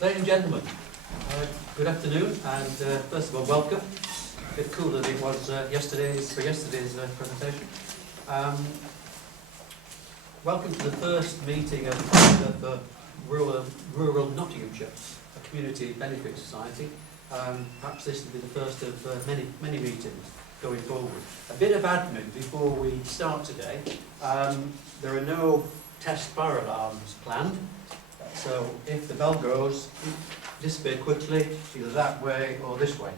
Ladies and gentlemen, good afternoon, and first of all, welcome. A bit cooler than it was yesterday's presentation. Welcome to the first meeting of Fibre for rural Nottinghamshire, a community benefit society. Perhaps this will be the first of many meetings going forward. A bit of admin before we start today. There are no test fire alarms planned. So if the bell goes, disappear quickly, either that way or this way.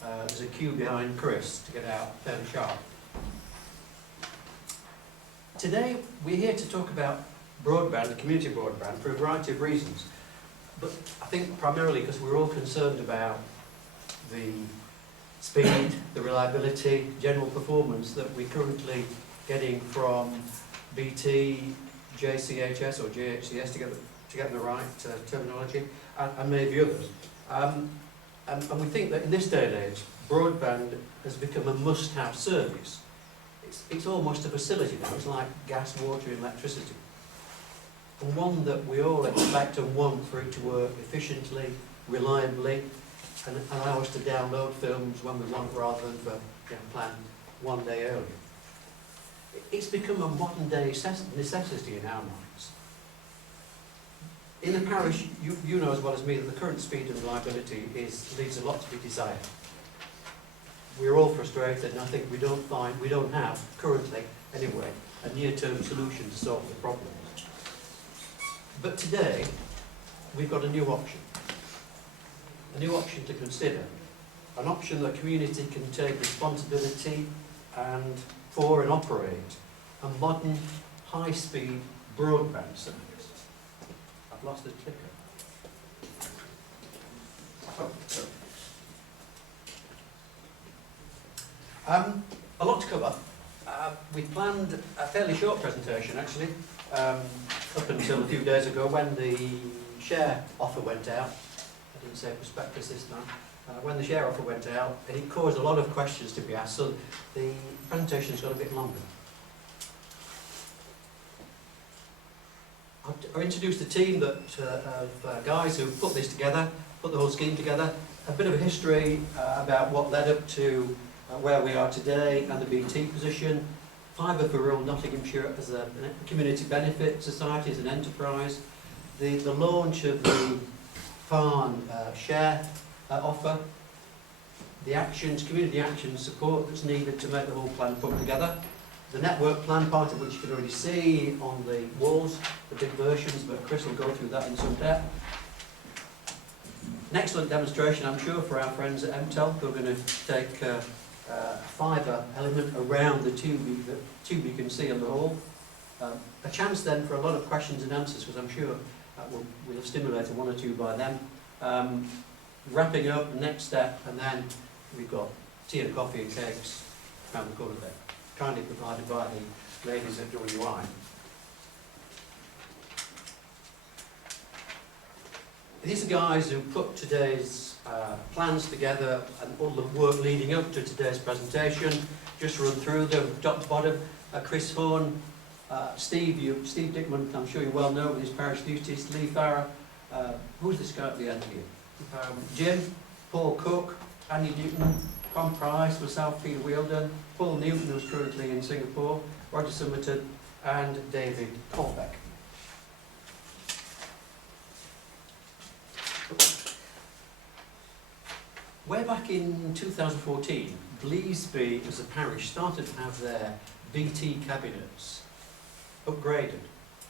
There's a queue behind Chris to get out fairly sharp. Today we're here to talk about broadband, community broadband, for a variety of reasons. But I think primarily because we're all concerned about the speed, the reliability, general performance that we're currently getting from BT, JCHS or JHCS to get the right terminology, and maybe others. And we think that in this day and age, broadband has become a must-have service. It's almost a facility now. It's like gas, water, and electricity. And one that we all expect and want for it to work efficiently, reliably, and allow us to download films when we want rather than for plan one day earlier. It's become a modern-day necessity in our minds. In the parish, you know as well as me that the current speed and reliability leaves a lot to be desired. We're all frustrated, and I think we don't have currently anyway a near-term solution to solve the problems. But today we've got a new option to consider, an option that community can take responsibility for and operate a modern high-speed broadband service. I've lost the clicker. Oh, sorry. A lot to cover. We planned a fairly short presentation actually, up until a few days ago when the share offer went out. I didn't say prospectus this time. When the share offer went out, it caused a lot of questions to be asked, so the presentation's got a bit longer. I'll introduce the team of guys who put this together, put the whole scheme together, a bit of a history about what led up to where we are today and the BT position, Fibre for rural Nottinghamshire as a community benefit society, as an enterprise, the launch of the F4RN share offer, the actions, community action support that's needed to make the whole plan put together, the network plan, part of which you can already see on the walls, the big versions, but Chris will go through that in some depth. An excellent demonstration, I'm sure, for our friends at MTEL, who are going to take a fibre element around the tube you can see on the hall. A chance then for a lot of questions and answers, because I'm sure that we'll have stimulated one or two by them. Wrapping up, the next step, and then we've got tea and coffee and cakes around the corner there, kindly provided by the ladies at WI. These are guys who put today's plans together and all the work leading up to today's presentation. Just run through them, top to bottom. Chris Horn, Steve Dickman, I'm sure you well know with his parish duties, Lee Farrer, who's this guy at the end here? Jim, Paul Cook, Andy Newton, Tom Price, myself, Peter Wheeldon, Paul Newton, who's currently in Singapore, Roger Summerton, and David Colbeck. Way back in 2014, Bleasby as a parish started to have their BT cabinets upgraded.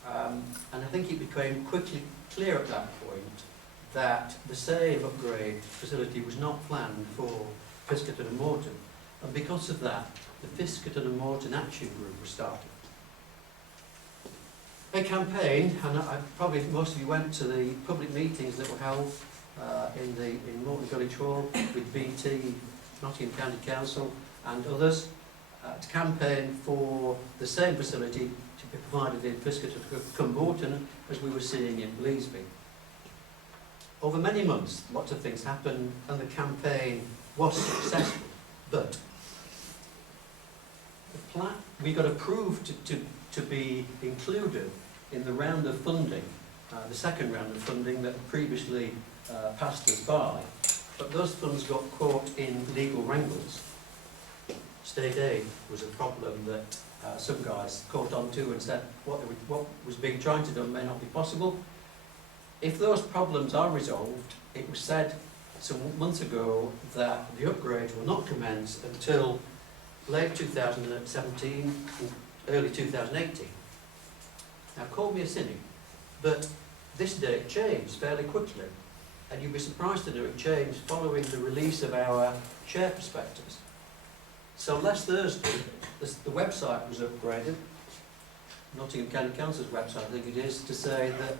And I think it became quickly clear at that point that the same upgrade facility was not planned for Fiskerton and Morton. And because of that, the Fiskerton and Morton Action Group was started. A campaign, and probably most of you went to the public meetings that were held in Morton Village Hall with BT, Nottingham County Council and others, to campaign for the same facility to be provided in Fiskerton and Morton as we were seeing in Bleasby. Over many months, lots of things happened and the campaign was successful, but we got approved to be included in the round of funding the second round of funding that had previously passed us by, but those funds got caught in legal wrangles. State aid was a problem that some guys caught on to and said what was being tried to do may not be possible. If those problems are resolved, it was said some months ago that the upgrades will not commence until late 2017, early 2018. Now, call me a cynic, but this date changed fairly quickly, and you'd be surprised to know it changed following the release of our share prospectus. So last Thursday, the website was upgraded, Nottingham County Council's website, I think it is, to say that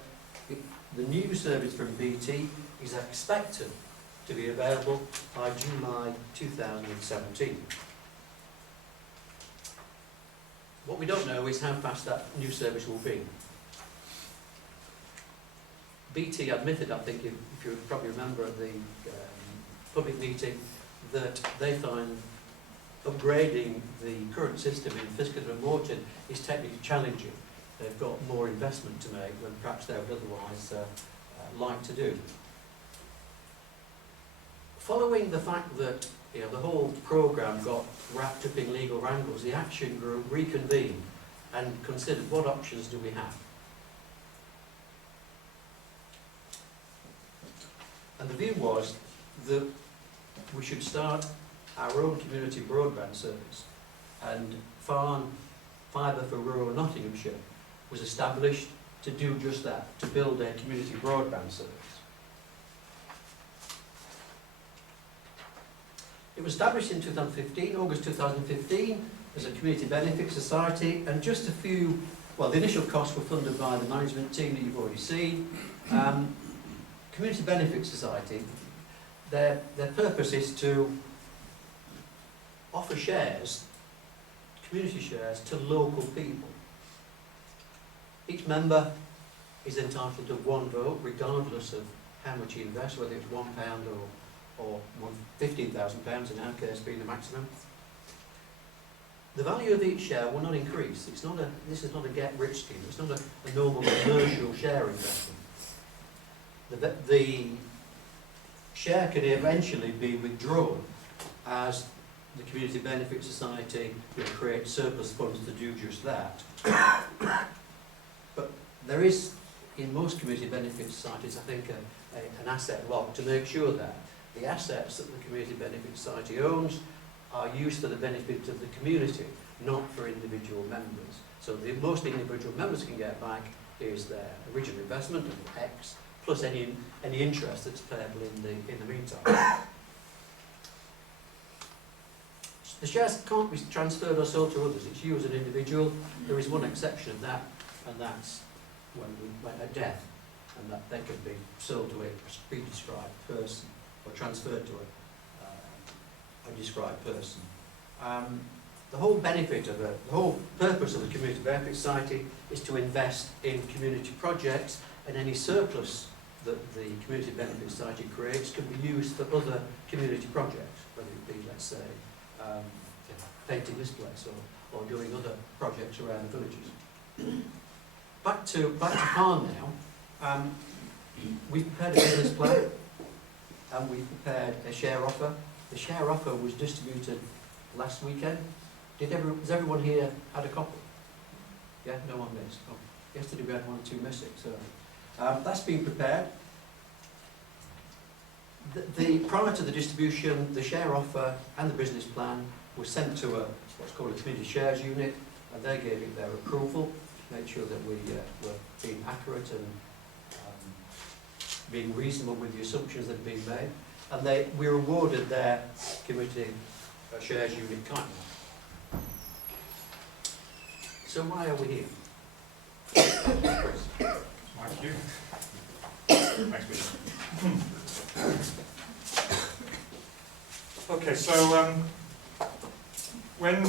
the new service from BT is expected to be available by July 2017. What we don't know is how fast that new service will be. BT admitted, I think, if you probably remember at the public meeting, that they find upgrading the current system in Fiskerton and Morton is technically challenging. They've got more investment to make than perhaps they would otherwise like to do. Following the fact that the whole programme got wrapped up in legal wrangles, the action group reconvened and considered what options do we have. And the view was that we should start our own community broadband service, and Fibre for rural Nottinghamshire was established to do just that, to build a community broadband service. It was established in 2015, August 2015, as a community benefit society, and just a few, well, the initial costs were funded by the management team that you've already seen. Community benefit society, their purpose is to offer shares, community shares, to local people. Each member is entitled to one vote, regardless of how much he invests, whether it's £1 or £15,000 in our case being the maximum. The value of each share will not increase. This is not a get-rich scheme. It's not a normal commercial share investment. The share can eventually be withdrawn as the Community Benefit Society creates surplus funds to do just that. But there is, in most community benefit societies, I think, an asset lock to make sure that the assets that the Community Benefit Society owns are used for the benefit of the community, not for individual members. So the most individual members can get back is their original investment of X, plus any interest that's payable in the meantime. The shares can't be transferred or sold to others. It's you as an individual. There is one exception of that, and that's when at death, and that they can be sold to a pre-described person or transferred to a described person. The whole benefit of the whole purpose of the Community Benefit Society is to invest in community projects, and any surplus that the Community Benefit Society creates can be used for other community projects, whether it be, let's say, painting this place or doing other projects around the villages. Back to farm now. We've prepared a business plan and we've prepared a share offer. The share offer was distributed last weekend. Has everyone here had a copy? Yeah, no one missed. Oh, yesterday we had 1 or 2 missing. So that's been prepared. Prior to the distribution, the share offer and the business plan were sent to what's called a community shares unit, and they gave it their approval, made sure that we were being accurate and being reasonable with the assumptions that had been made, and we were awarded their community shares unit kind. So why are we here? Thank you. Thanks, Peter. Okay, so when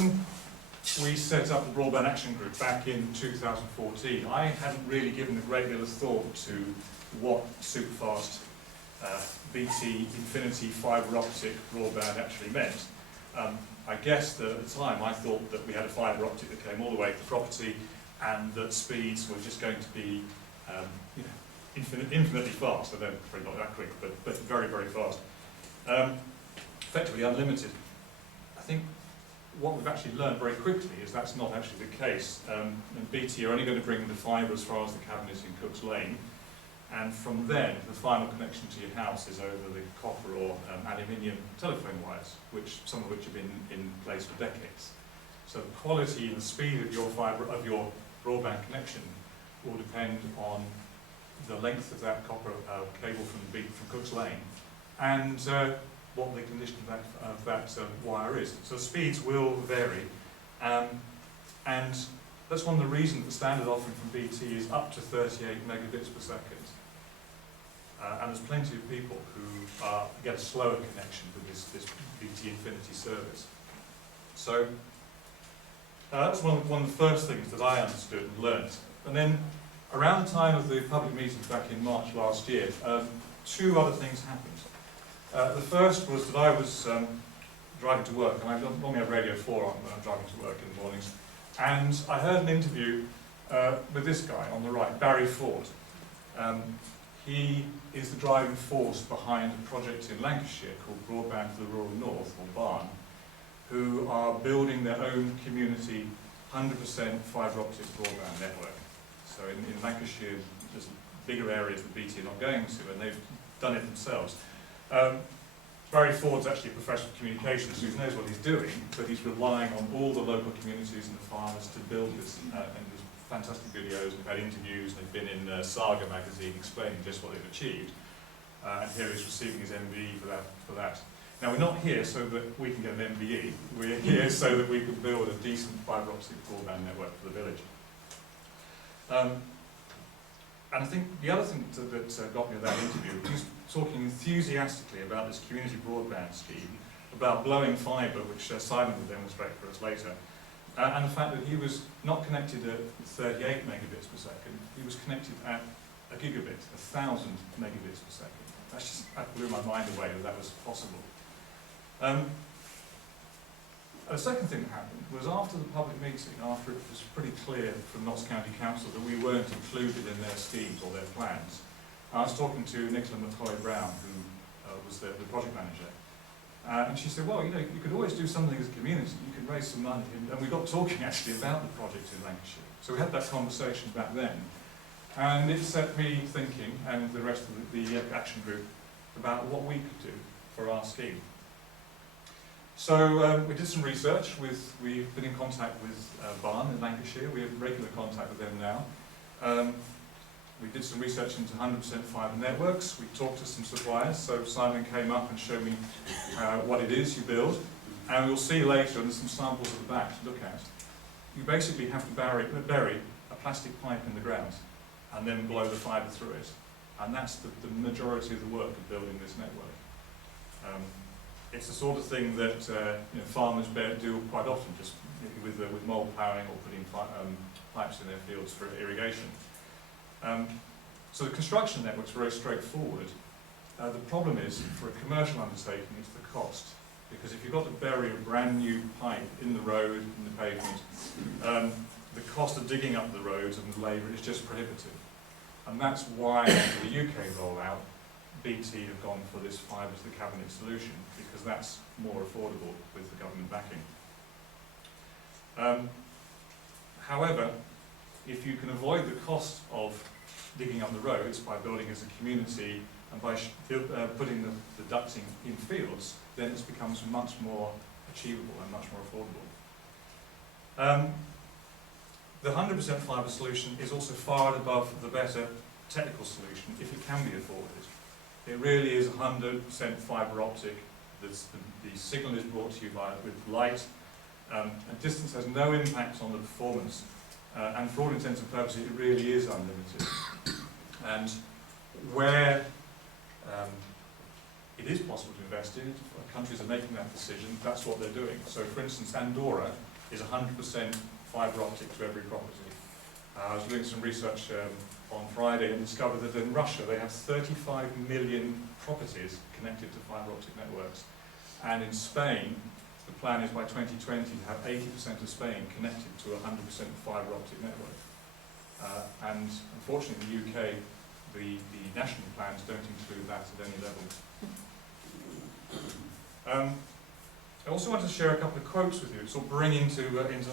we set up the Broadband Action Group back in 2014, I hadn't really given a great deal of thought to what superfast BT Infinity fibre optic broadband actually meant. I guess that at the time I thought that we had a fibre optic that came all the way to the property and that speeds were just going to be infinitely fast. So they're probably not that quick, but very, very fast. Effectively unlimited. I think what we've actually learned very quickly is that's not actually the case. And BT are only going to bring the fibre as far as the cabinet in Cook's Lane, and from then the final connection to your house is over the copper or aluminium telephone wires, some of which have been in place for decades. So the quality and the speed of your your broadband connection will depend on the length of that copper cable from Cook's Lane and what the condition of that wire is. So speeds will vary, and that's one of the reasons the standard offering from BT is up to 38 megabits per second. And there's plenty of people who get a slower connection with this BT Infinity service. So that's one of the first things that I understood and learnt. And then around the time of the public meetings back in March last year, two other things happened. The first was that I was driving to work, and I normally have Radio 4 on when I'm driving to work in the mornings, and I heard an interview with this guy on the right, Barry Ford. He is the driving force behind a project in Lancashire called Broadband for the Rural North, or BARN, who are building their own community 100% fibre optic broadband network. So in Lancashire, there's bigger areas that BT are not going to, and they've done it themselves. Barry Ford's actually a professional communications, so he knows what he's doing, but he's relying on all the local communities and the farmers to build this. And there's fantastic videos, we've had interviews, they've been in Saga magazine explaining just what they've achieved. And here he's receiving his MBE for that. Now we're not here so that we can get an MBE, we're here so that we can build a decent fibre optic broadband network for the village. And I think the other thing that got me at that interview, he was talking enthusiastically about this community broadband scheme, about blowing fibre, which Simon will demonstrate for us later, and the fact that he was not connected at 38 megabits per second, he was connected at a gigabit, 1,000 megabits per second. That blew my mind away that was possible. The second thing that happened was after the public meeting, after it was pretty clear from Notts County Council that we weren't included in their schemes or their plans, I was talking to Nicola McCoy-Brown, who was the project manager, and she said, well, you know, you could always do something as a community, you could raise some money, and we got talking actually about the project in Lancashire. So we had that conversation back then, and it set me thinking, and the rest of the action group, about what we could do for our scheme. So we did some research. We've been in contact with BARN in Lancashire. We have regular contact with them now. We did some research into 100% fibre networks. We talked to some suppliers. So Simon came up and showed me what it is you build. And we'll see later, and there's some samples at the back to look at. You basically have to bury a plastic pipe in the ground and then blow the fibre through it. And that's the majority of the work of building this network. It's the sort of thing that farmers do quite often, just with mole ploughing or putting pipes in their fields for irrigation. So the construction network's very straightforward. The problem is, for a commercial undertaking, it's the cost. Because if you've got to bury a brand new pipe in the road, in the pavement, the cost of digging up the roads and the labour is just prohibitive. And that's why, for the UK rollout, BT have gone for this fibre to the cabinet solution, because that's more affordable with the government backing. However, if you can avoid the cost of digging up the roads by building as a community and by putting the ducting in fields, then it becomes much more achievable and much more affordable. The 100% fibre solution is also far above the better technical solution if it can be afforded. It really is 100% fibre optic. The signal is brought to you with light, and distance has no impact on the performance. And for all intents and purposes, it really is unlimited. And where it is possible to invest in it, countries are making that decision, that's what they're doing. So for instance, Andorra is 100% fibre optic to every property. I was doing some research on Friday and discovered that in Russia they have 35 million properties connected to fibre optic networks. And in Spain, the plan is by 2020 to have 80% of Spain connected to a 100% fibre optic network. And unfortunately in the UK, the national plans don't include that at any level. I also wanted to share a couple of quotes with you, to sort of bring into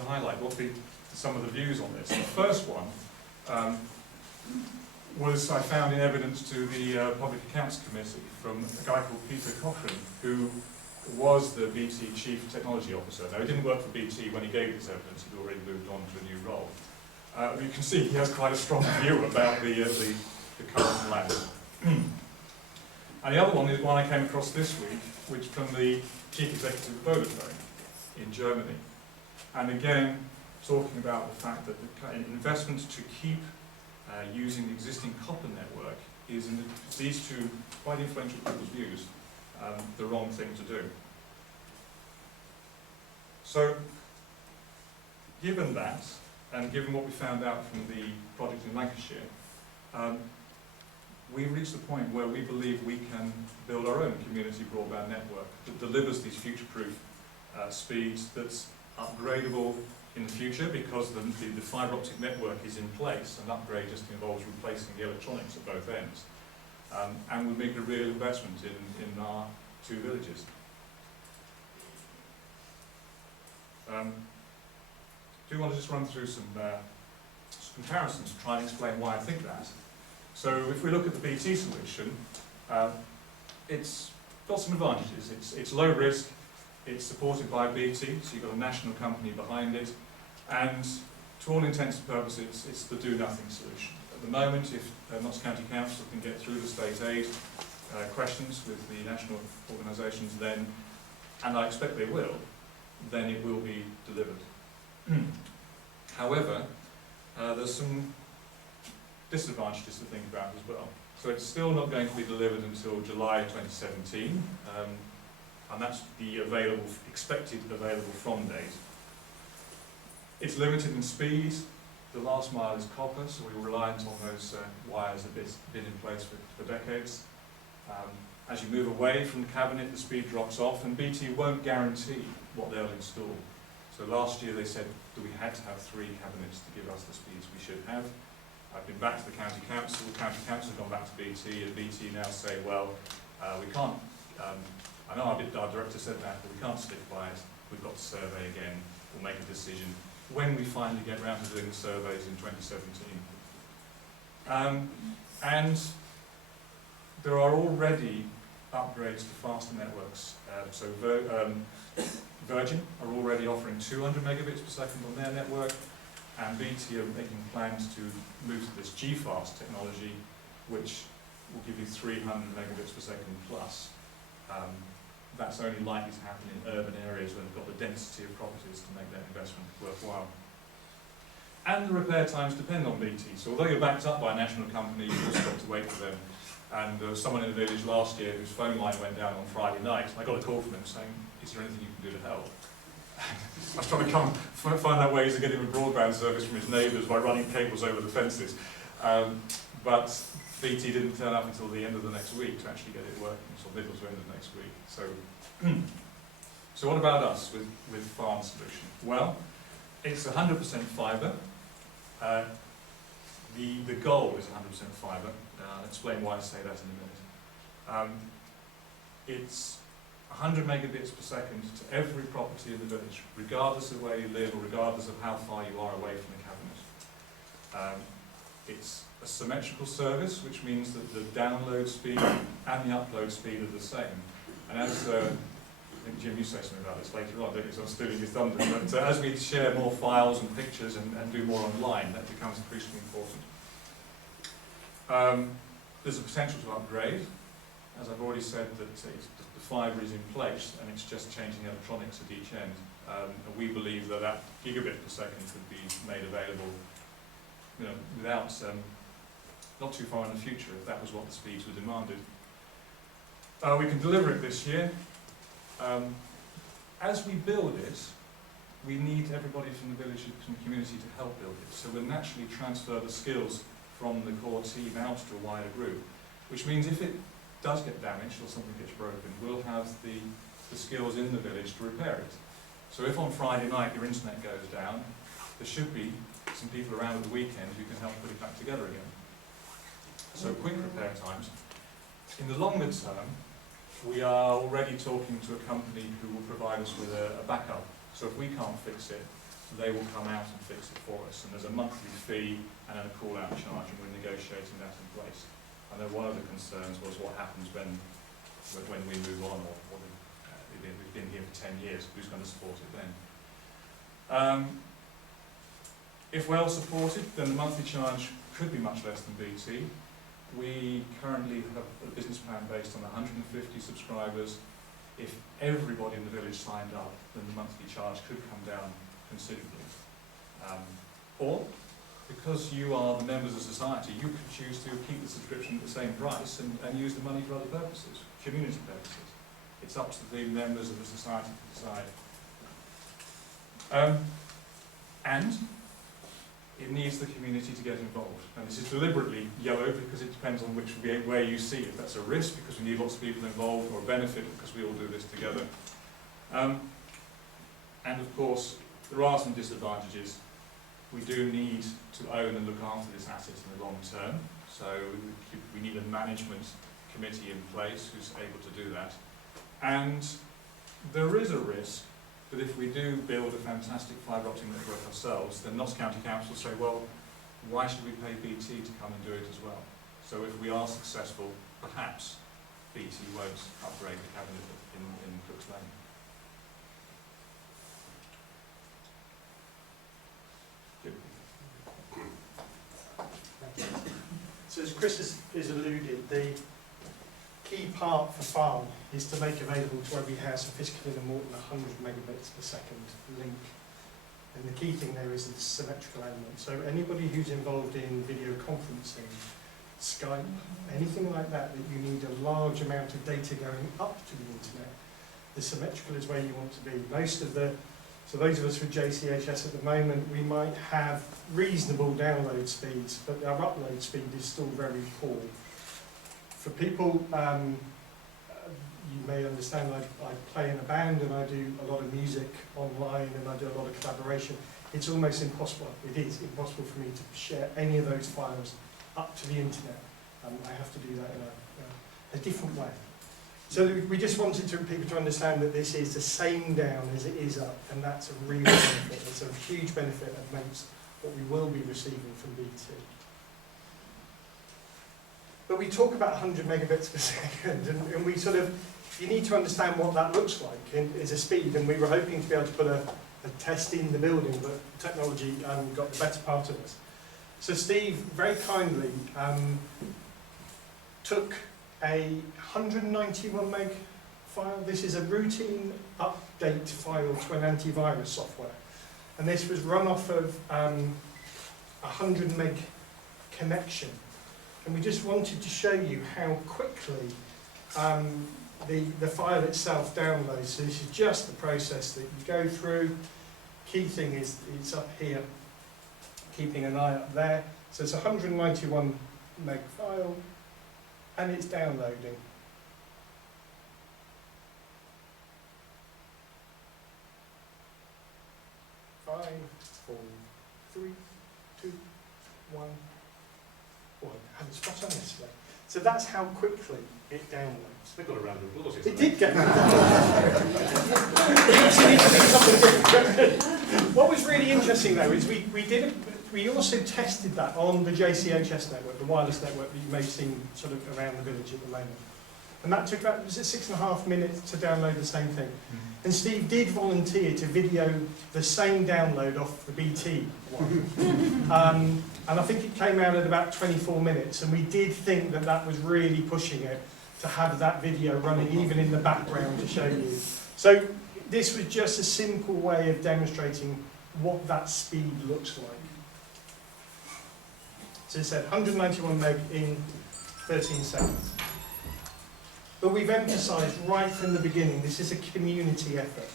highlight what some of the views on this. The first one was I found in evidence to the Public Accounts Committee from a guy called Peter Cochrane, who was the BT Chief Technology Officer. Now, he didn't work for BT when he gave this evidence, he'd already moved on to a new role. You can see he has quite a strong view about the current plans. And the other one is one I came across this week, which from the Chief Executive of Vodafone in Germany. And again, talking about the fact that the investment to keep using the existing copper network is, in these two quite influential people's views, the wrong thing to do. So, given that, and given what we found out from the project in Lancashire, we've reached the point where we believe we can build our own community broadband network that delivers these future-proof speeds, that's upgradable in the future because the fibre optic network is in place, and upgrade just involves replacing the electronics at both ends. And we make a real investment in our two villages. Do want to just run through some comparisons to try and explain why I think that. So if we look at the BT solution, it's got some advantages. It's low risk, it's supported by BT, so you've got a national company behind it, and to all intents and purposes, it's the do-nothing solution. At the moment, if Notts County Council can get through the state aid questions with the national organisations, then, and I expect they will, then it will be delivered. However, there's some disadvantages to think about as well. So it's still not going to be delivered until July 2017, and that's the expected available from date. It's limited in speed. The last mile is copper, so we're reliant on those wires that have been in place for decades. As you move away from the cabinet, the speed drops off, and BT won't guarantee what they'll install. So last year they said that we had to have 3 cabinets to give us the speeds we should have. I've been back to the County Council has gone back to BT, and BT now say, well, we can't, I know our director said that, but we can't stick by it. We've got to survey again. We'll make a decision when we finally get round to doing the surveys in 2017. And there are already upgrades to faster networks. So Virgin are already offering 200 megabits per second on their network, and BT are making plans to move to this G-Fast technology, which will give you 300 megabits per second plus. That's only likely to happen in urban areas where they've got the density of properties to make that investment worthwhile. And the repair times depend on BT, so although you're backed up by a national company, you've also got to wait for them. And there was someone in the village last year whose phone line went down on Friday night. I got a call from him saying, is there anything you can do to help? I was trying to find out ways of getting a broadband service from his neighbours by running cables over the fences. But BT didn't turn up until the end of the next week to actually get it working, so middle to end of next week. So what about us with Farm Solution? Well, it's 100% fibre. The goal is 100% fibre. I'll explain why I say that in a minute. It's 100 megabits per second to every property in the village, regardless of where you live or regardless of how far you are away from the cabinet. It's a symmetrical service, which means that the download speed and the upload speed are the same. And as I think Jim, you say something about this later on, don't you? So I'm stealing your thunder. But as we share more files and pictures and do more online, that becomes increasingly important. There's a potential to upgrade. As I've already said, that the fibre is in place and it's just changing electronics at each end. And we believe that that gigabit per second could be made available, without not too far in the future, if that was what the speeds were demanded. We can deliver it this year. As we build it, we need everybody from the village and the community to help build it. So we'll naturally transfer the skills from the core team out to a wider group, which means if it does get damaged or something gets broken, we'll have the skills in the village to repair it. So if on Friday night your internet goes down, there should be some people around at the weekend who can help put it back together again. so quick repair times. In the longer term, we are already talking to a company who will provide us with a backup. So if we can't fix it, they will come out and fix it for us. And there's a monthly fee and then a call-out charge, and we're negotiating that in place. I know one of the concerns was what happens when we move on, or we've been here for 10 years, who's going to support it then? If well supported, then the monthly charge could be much less than BT. We currently have a business plan based on 150 subscribers. If everybody in the village signed up, then the monthly charge could come down considerably. Or, because you are the members of society, you could choose to keep the subscription at the same price and use the money for other purposes, community purposes. It's up to the members of the society to decide. And it needs the community to get involved. And this is deliberately yellow because it depends on where you see it. That's a risk because we need lots of people involved, or a benefit because we all do this together. And of course, there are some disadvantages. We do need to own and look after this asset in the long term. So we need a management committee in place who's able to do that. And there is a risk that if we do build a fantastic fibre optic network ourselves, then Notts County Council will say, well, why should we pay BT to come and do it as well? So if we are successful, perhaps BT won't upgrade the cabinet in Crooks Lane. So as Chris has alluded, the key part for farm is to make available to every house of Fiskerton and Morton 100 megabits per second link. And the key thing there is the symmetrical element. So anybody who's involved in video conferencing, Skype, anything like that, that you need a large amount of data going up to the internet, the symmetrical is where you want to be. So those of us with JCHS at the moment, we might have reasonable download speeds, but our upload speed is still very poor. For people, you may understand I play in a band and I do a lot of music online and I do a lot of collaboration. It's almost impossible, it is impossible for me to share any of those files up to the internet. I have to do that in a different way. So we just wanted people to understand that this is the same down as it is up, and that's a real benefit. It's a huge benefit amongst what we will be receiving from BT. But we talk about 100 megabits per second, and we you need to understand what that looks like as a speed, and we were hoping to be able to put a test in the building, but technology got the better part of us. So Steve very kindly took a 191 meg file. This is a routine update file to an antivirus software, and this was run off of 100 meg connection. And we just wanted to show you how quickly the file itself downloads. So this is just the process that you go through. Key thing is it's up here, keeping an eye up there. So it's a 191 meg file, and it's downloading. 5, 4, 3, 2, 1. Boy, I haven't spot on this today. So that's how quickly it downloads. They got a round of applause. It did get What was really interesting though is we also tested that on the JCHS network, the wireless network that you may have seen sort of around the village at the moment. And that took about, was it 6.5 minutes to download the same thing? And Steve did volunteer to video the same download off the BT one. And I think it came out at about 24 minutes, and we did think that that was really pushing it to have that video running even in the background to show you. So this was just a simple way of demonstrating what that speed looks like. So it said 191 meg in 13 seconds. But we've emphasised right from the beginning, this is a community effort.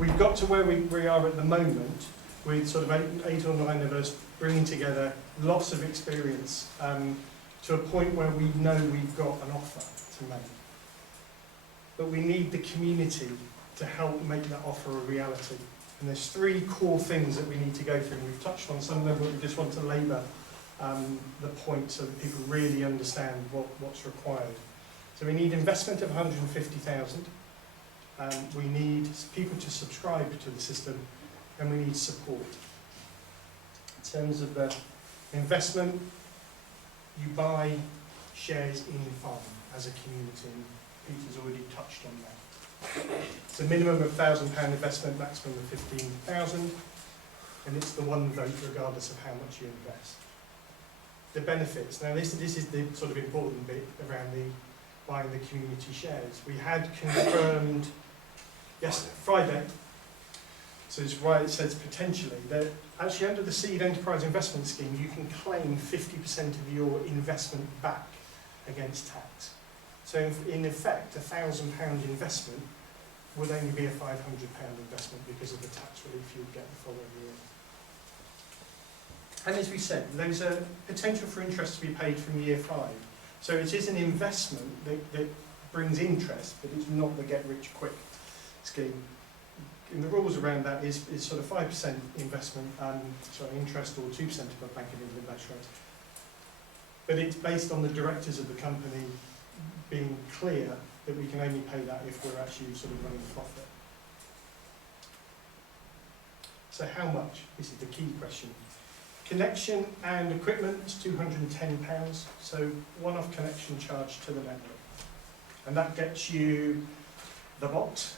We've got to where we are at the moment, with sort of eight or nine of us bringing together lots of experience to a point where we know we've got an offer to make. But we need the community to help make that offer a reality. And there's 3 core things that we need to go through. And we've touched on some of them, but we just want to labour the point so that people really understand what's required. So we need investment of 150,000. We need people to subscribe to the system, and we need support. In terms of the investment, you buy shares in Farm as a community, and Peter's already touched on that. It's a minimum of £1,000 investment, maximum of 15,000, and it's the one vote regardless of how much you invest. The benefits. Now this is the sort of important bit around the buying the community shares. We had confirmed Friday, so it's why it says potentially, that actually under the Seed Enterprise Investment Scheme you can claim 50% of your investment back against tax. So in effect, £1,000 investment would only be a £500 investment because of the tax relief you'd get the following year. And as we said, there's a potential for interest to be paid from year 5. So it is an investment that brings interest, but it's not the get-rich-quick scheme. And the rules around that is sort of 5% investment, interest, or 2% of Bank of England base rate. But it's based on the directors of the company being clear that we can only pay that if we're actually sort of running a profit. So how much? This is the key question. Connection and equipment is £210, so one-off connection charge to the network. And that gets you the box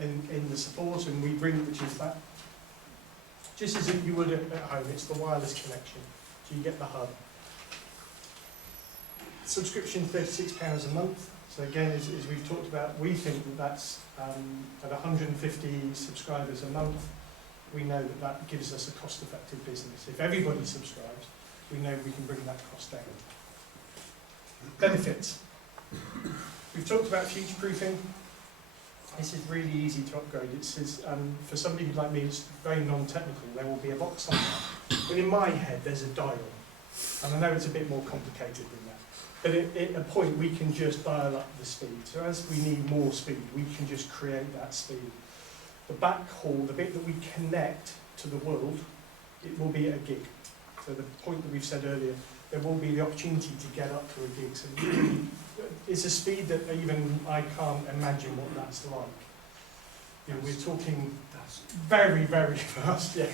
in the support, and we bring, which is that. Just as if you would at home, it's the wireless connection. So you get the hub. Subscription £36 a month. So again, as we've talked about, we think that that's at 150 subscribers a month. We know that that gives us a cost-effective business. If everybody subscribes, we know we can bring that cost down. Benefits. We've talked about future-proofing. This is really easy to upgrade. It says, for somebody who'd like me, it's very non-technical. There will be a box on that. But in my head, there's a dial. And I know it's a bit more complicated than that. But at a point, we can just dial up the speed. So as we need more speed, we can just create that speed. The backhaul, the bit that we connect to the world, it will be at a gig. So the point that we've said earlier, there will be the opportunity to get up to a gig. So really, it's a speed that even I can't imagine what that's like. You know, we're talking very, very fast, yeah.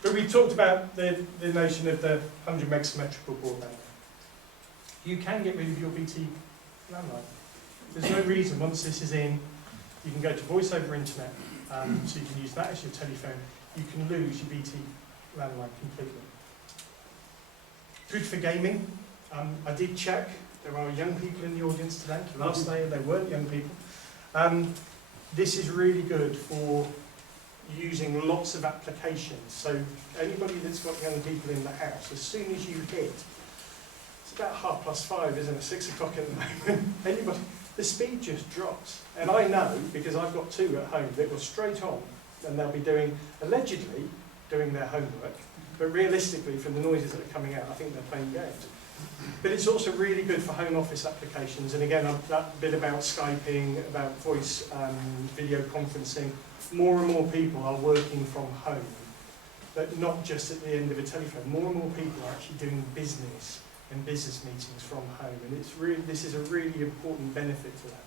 But we talked about the notion of the 100 meg symmetrical broadband. You can get rid of your BT landline. There's no reason, once this is in, you can go to voice over internet, so you can use that as your telephone. You can lose your BT landline completely. Good for gaming. I did check. There are young people in the audience today. Last day there weren't young people. This is really good for using lots of applications. So anybody that's got young people in the house, as soon as you hit, it's about 5:30, isn't it? 6 o'clock at the moment. The speed just drops. And I know, because I've got 2 at home, that were straight on, and they'll be allegedly doing their homework, but realistically, from the noises that are coming out, I think they're playing games. But it's also really good for home office applications, and again, that bit about Skyping, about voice video conferencing, more and more people are working from home, but not just at the end of a telephone. More and more people are actually doing business and business meetings from home, and this is a really important benefit to that.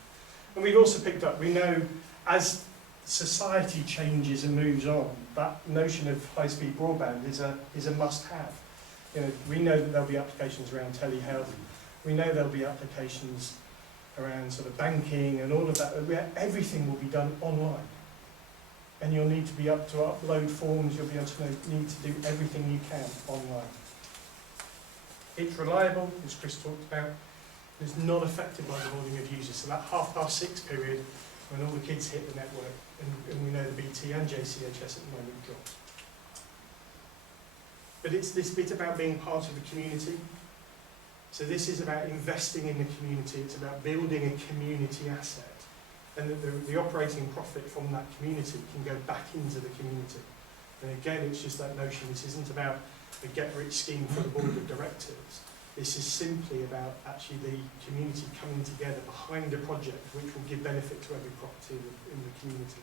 And we've also picked up, we know as society changes and moves on, that notion of high-speed broadband is a must-have. You know, we know that there'll be applications around telehealth, we know there'll be applications around sort of banking and all of that, where everything will be done online. And you'll need to be up to upload forms, you'll be able to need to do everything you can online. It's reliable, as Chris talked about. It's not affected by the volume of users. So that 6:30 period, when all the kids hit the network, and we know the BT and JCHS at the moment drops. But it's this bit about being part of the community. So this is about investing in the community. It's about building a community asset. And that the operating profit from that community can go back into the community. And again, it's just that notion, this isn't about a get-rich scheme for the board of directors. This is simply about actually the community coming together behind a project which will give benefit to every property in the community.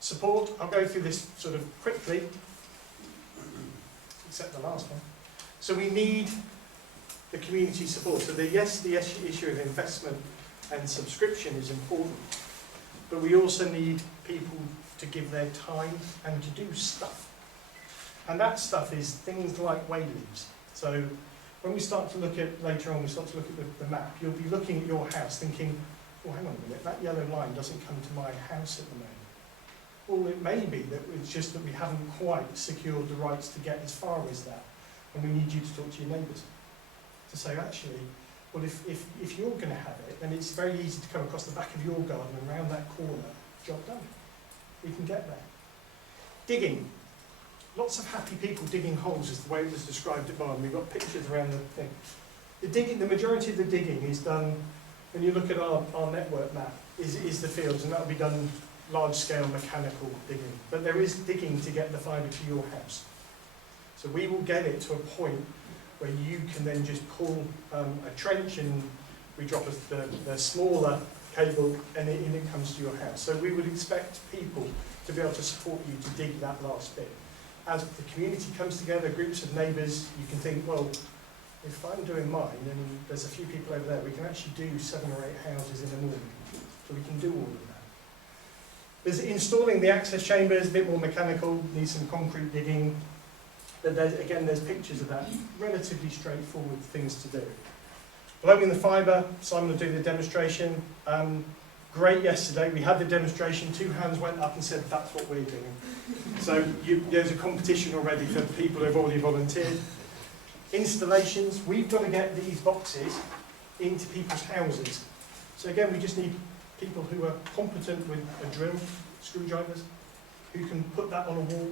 Support, I'll go through this sort of quickly. except the last one. So we need the community support. So yes, the issue of investment and subscription is important, but we also need people to give their time and to do stuff. And that stuff is things like way leaves. So when we start to look at, later on, we start to look at the map, you'll be looking at your house thinking, oh, hang on a minute, that yellow line doesn't come to my house at the moment. Well, it may be that it's just that we haven't quite secured the rights to get as far as that. And we need you to talk to your neighbours to say, actually, well, if you're going to have it, then it's very easy to come across the back of your garden and around that corner, job done. We can get there. Digging. Lots of happy people digging holes is the way it was described at Barn. We've got pictures around the thing. The digging, the majority of the digging is done, when you look at our network map, is the fields, and that will be done large-scale mechanical digging. But there is digging to get the fibre to your house. So we will get it to a point where you can then just pull a trench and we drop the smaller cable and it comes to your house. So we would expect people to be able to support you to dig that last bit. As the community comes together, groups of neighbours, you can think, well, if I'm doing mine and there's a few people over there, we can actually do 7 or 8 houses in the morning. So we can do all of that. There's installing the access chambers, a bit more mechanical, needs some concrete digging. But there's pictures of that, relatively straightforward things to do. Blowing the fibre, Simon will do the demonstration. Great yesterday, we had the demonstration, 2 hands went up and said, that's what we're doing. So there's a competition already for people who've already volunteered. Installations, we've got to get these boxes into people's houses. So again, we just need people who are competent with a drill, screwdrivers, who can put that on a wall.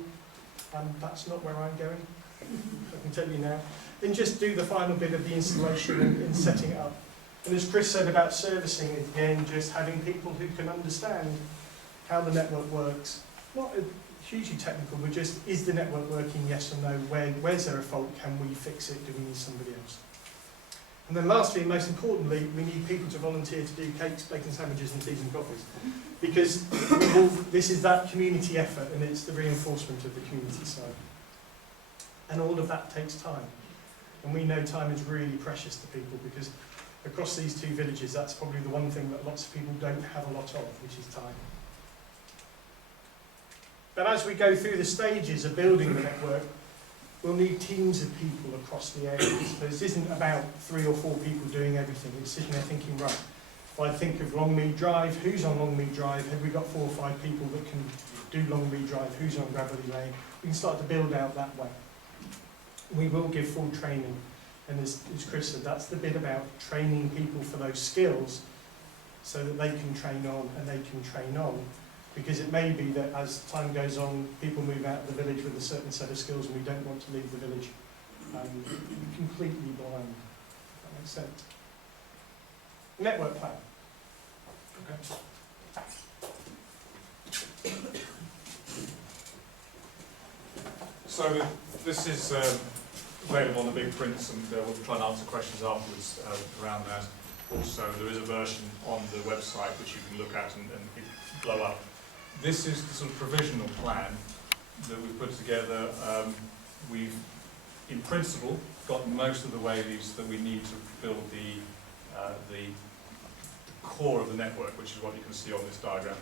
That's not where I'm going, I can tell you now. Then just do the final bit of the installation and setting it up. And as Chris said about servicing, again, just having people who can understand how the network works. Not hugely technical, but just, is the network working, yes or no? Where's there a fault? Can we fix it? Do we need somebody else? And then lastly, most importantly, we need people to volunteer to do cakes, bacon sandwiches and teas and coffees. Because this is that community effort and it's the reinforcement of the community side. And all of that takes time. And we know time is really precious to people because across these 2 villages, that's probably the one thing that lots of people don't have a lot of, which is time. But as we go through the stages of building the network, we'll need teams of people across the areas. So this isn't about 3 or 4 people doing everything. It's sitting there thinking, right, if I think of Longmead Drive, who's on Longmead Drive? Have we got 4 or 5 people that can do Longmead Drive? Who's on Gravelly Lane? We can start to build out that way. We will give full training. And as Chris said, that's the bit about training people for those skills so that they can train on and they can train on. Because it may be that as time goes on, people move out of the village with a certain set of skills and we don't want to leave the village completely blind, if that makes sense. Network plan. Okay. So this is available on the big prints and we'll try and answer questions afterwards around that. Also, there is a version on the website which you can look at and blow up. This is the sort of provisional plan that we've put together. We've, in principle, got most of the waves that we need to build the core of the network, which is what you can see on this diagram.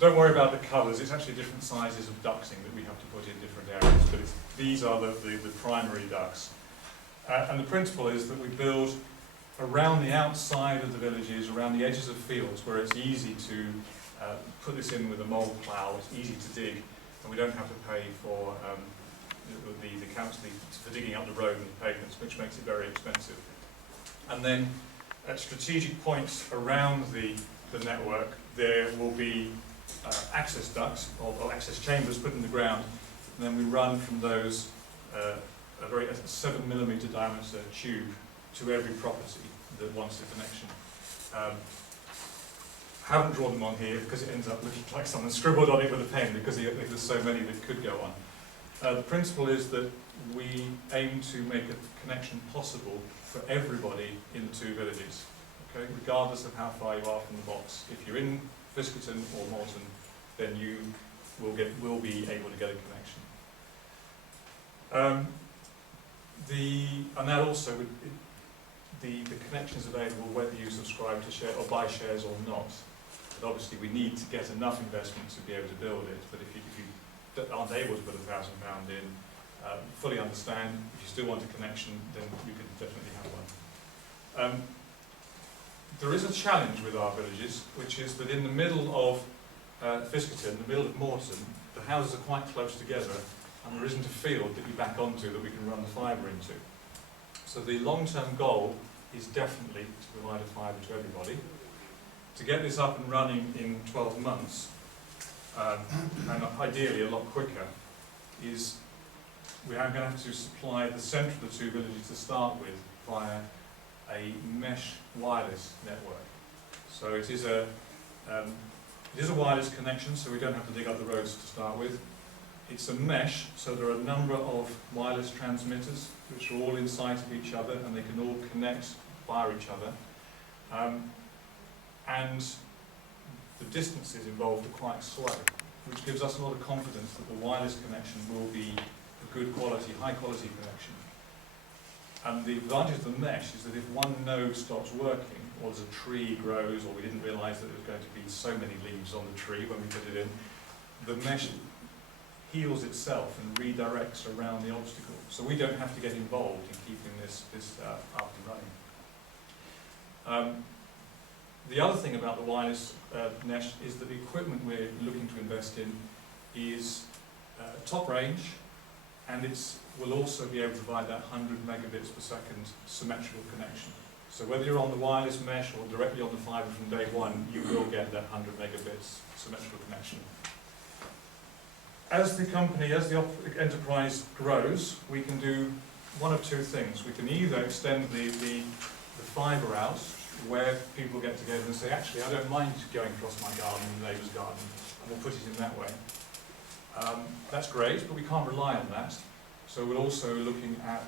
Don't worry about the colours, it's actually different sizes of ducting that we have to put in different areas, but these are the primary ducts. And the principle is that we build around the outside of the villages, around the edges of fields, where it's easy to put this in with a mole plough, it's easy to dig, and we don't have to pay for the council for digging up the road and the pavements, which makes it very expensive. And then at strategic points around the network, there will be access ducts or access chambers put in the ground, and then we run from those a 7mm diameter tube to every property that wants a connection. Haven't drawn them on here because it ends up looking like someone scribbled on it with a pen because there's so many that could go on. The principle is that we aim to make a connection possible for everybody in the 2 villages, okay? Regardless of how far you are from the box. If you're in Fiskerton or Morton, then you will be able to get a connection. And that also, the connection is available whether you subscribe to share or buy shares or not. But obviously we need to get enough investment to be able to build it. But if you aren't able to put £1,000 in, fully understand. If you still want a connection, then you can definitely have one. There is a challenge with our villages, which is that in the middle of Fiskerton, in the middle of Moreton, the houses are quite close together, and there isn't a field that you back onto that we can run the fibre into. So the long-term goal is definitely to provide a fibre to everybody. To get this up and running in 12 months, and ideally a lot quicker, is we are going to have to supply the centre of the two villages to start with via a mesh wireless network. So it is a wireless connection, so we don't have to dig up the roads to start with. It's a mesh, so there are a number of wireless transmitters which are all in sight of each other, and they can all connect via each other. And the distances involved are quite slow, which gives us a lot of confidence that the wireless connection will be a good quality, high quality connection. And the advantage of the mesh is that if one node stops working, or there's a tree grows, or we didn't realise that there was going to be so many leaves on the tree when we put it in, the mesh heals itself and redirects around the obstacle. So we don't have to get involved in keeping this up and running. The other thing about the wireless mesh is that the equipment we're looking to invest in is top range, and it will also be able to provide that 100 megabits per second symmetrical connection. So whether you're on the wireless mesh or directly on the fibre from day one, you will get that 100 megabits symmetrical connection. As the company, as the enterprise grows, we can do one of two things. We can either extend the fibre out, where people get together and say, actually, I don't mind going across my garden and the neighbour's garden, and we'll put it in that way. That's great, but we can't rely on that. So we're also looking at